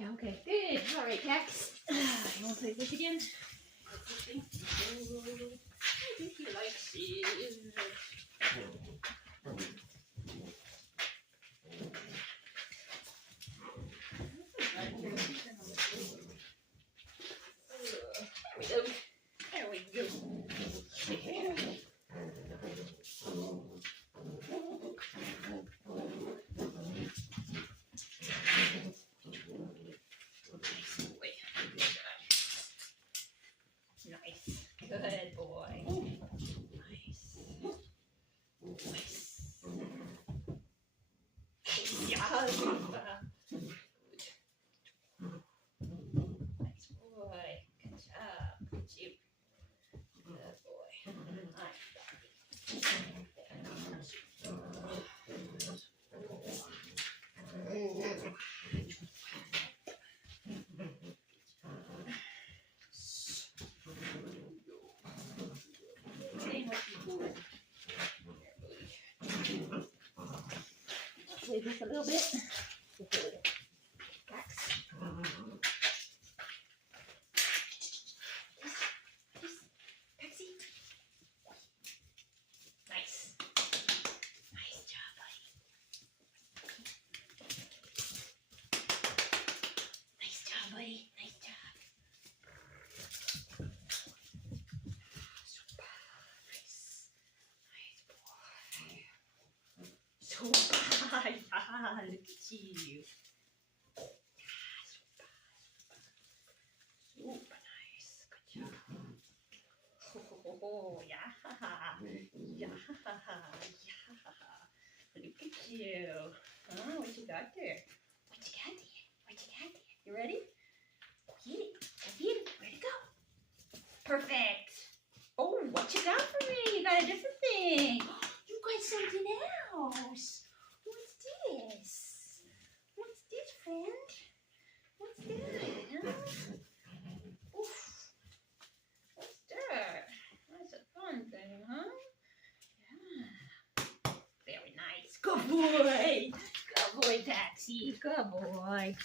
Okay. Good. All right, Pax. You want to play this again? I think he likes it. There we go. Nice. Good boy. Nice. Nice. Yeah, super. Good. Nice boy. Good job. Good you. Good boy. Play this a little bit. Pax. Paxy. Nice. Nice job, buddy. Nice job, buddy. Nice job. Super. Nice. Nice boy. Super. Yeah, look at you. Super nice. Good job. Oh, yeah. Yeah. Yeah. Look at you. Oh, what you got there? What you got there? What you got there? You ready? Go get it. Go get it. Where'd it go? Perfect. Oh, what you got for me? You got a different thing. You got something else. What's this? What's this, friend? What's that? Huh? Oof. What's that? That's a fun thing, huh? Yeah. Very nice. Good boy. Good boy, Paxy. Good boy.